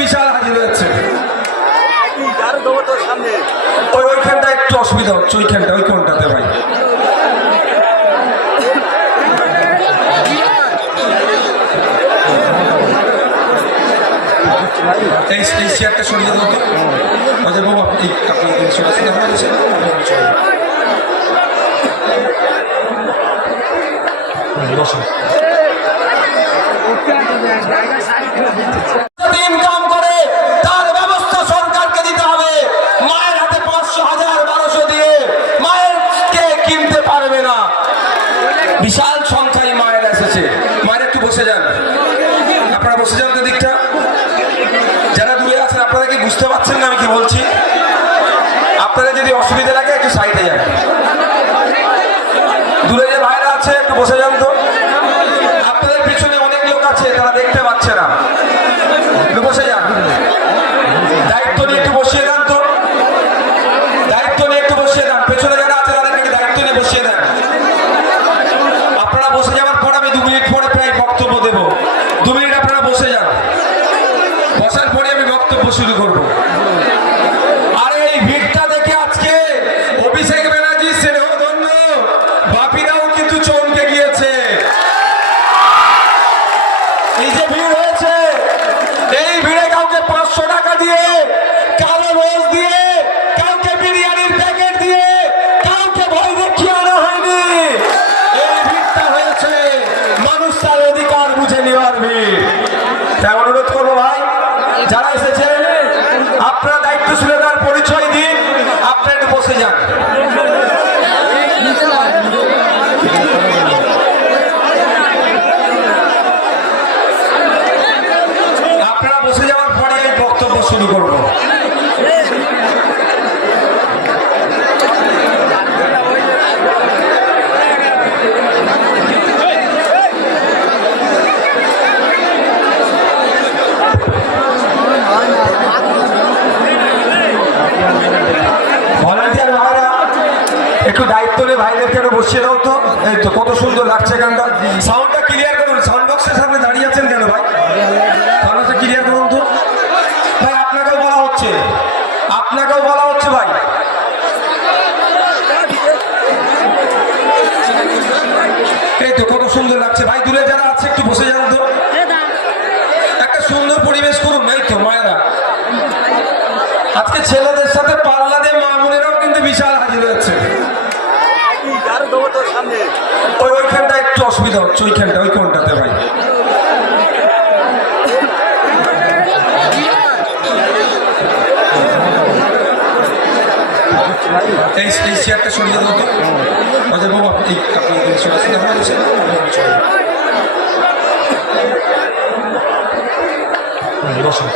বিশাল হাজির হয়েছে আরও দেবো তোর সামনে ওই ওইখানটা একটু অসুবিধা হচ্ছে, ওইখানটা, ওই কোনটাতে ভাই? এই আপনি ইনকাম করে তার ব্যবস্থা সরকারকে দিতে হবে মায়ের হাতে পাঁচশো হাজার বারোশো দিয়ে মায়ের কে কিনতে পারবে না বিশাল সংখ্যায় মায়ের এসেছে মায়ের একটু বসে যান আপনারা বসে যান তো দিকটা। যারা দূরে আছেন, আপনারা কি বুঝতে পারছেন না আমি কি বলছি? আপনারা যদি অসুবিধা লাগে, একটু সাইডে যান। দূরে যে ভাইরা আছে, একটু বসে যান তো আপনাদের পিছনে অনেক লোক আছে তারা দেখতে পাচ্ছে না একটু বসে যান দায়িত্ব নিয়ে একটু বসিয়ে দেন তো দায়িত্ব নিয়ে একটু বসিয়ে দেন পেছনে যারা আছে তাদেরকে দায়িত্ব নিয়ে বসিয়ে দেন আপনারা বসে যাওয়ার পর আমি দু মিনিট পরে প্রায় বক্তব্য দেব দু মিনিট আপনারা বসে যান বসার পরে আমি বক্তব্য শুরু করব আর এই ভিড়টা দেখে আজকে অভিষেক ব্যানার্জি স্নেহধন্য বাপিরাও কিন্তু চমকে গিয়েছে এই যে ভিড় হয়েছে এই ভিড়ে কাউকে পাঁচশো টাকা দিয়ে কালো রোজ দিয়ে কাউকে বিরিয়ানির প্যাকেট দিয়ে কাউকে ভয় দেখিয়ে আনা হয়নি এই ভিড়টা হয়েছে মানুষ তার অধিকার বুঝে নেওয়ার ভিড় তাই অনুরোধ করব ভাই যারা এসেছেন আপনারা দায়িত্বশীলতার পরিচয় দিন আপনারা একটু বসে যান আপনারা বসে যাওয়ার পরে আমি বক্তব্য শুরু করব। একটু দায়িত্ব নিয়ে ভাইদেরকে একটু বসিয়ে দাও তো। এই তো কত সুন্দর লাগছে গানটা। সাউন্ডটা ক্লিয়ার করুন সাউন্ড বক্সের সামনে দাঁড়িয়ে আছেন কেন ভাই সাউন্ডটা ক্লিয়ার করুন তো ভাই আপনাকেও বলা হচ্ছে আপনাকেও বলা হচ্ছে ভাই। এই তো কত সুন্দর লাগছে। ভাই, দূরে যারা আছে, একটু বসে যান তো। একটা সুন্দর পরিবেশ করুন। এই তো, মায়েরা। আজকে ছেলেদের সাথে পাল্লা দিয়ে মা বোনেরাও কিন্তু বিশাল হাজির হয়েছে। ওই ওইখানটা একটু অসুবিধা হচ্ছে, ওইখানটা, ওই কোনটাতে ভাই? এই এই চেয়ারটা সরিয়ে দাও। তো অজয় বাবু, আপনি এই আপনি এই সরাসরি যাচ্ছে বসুন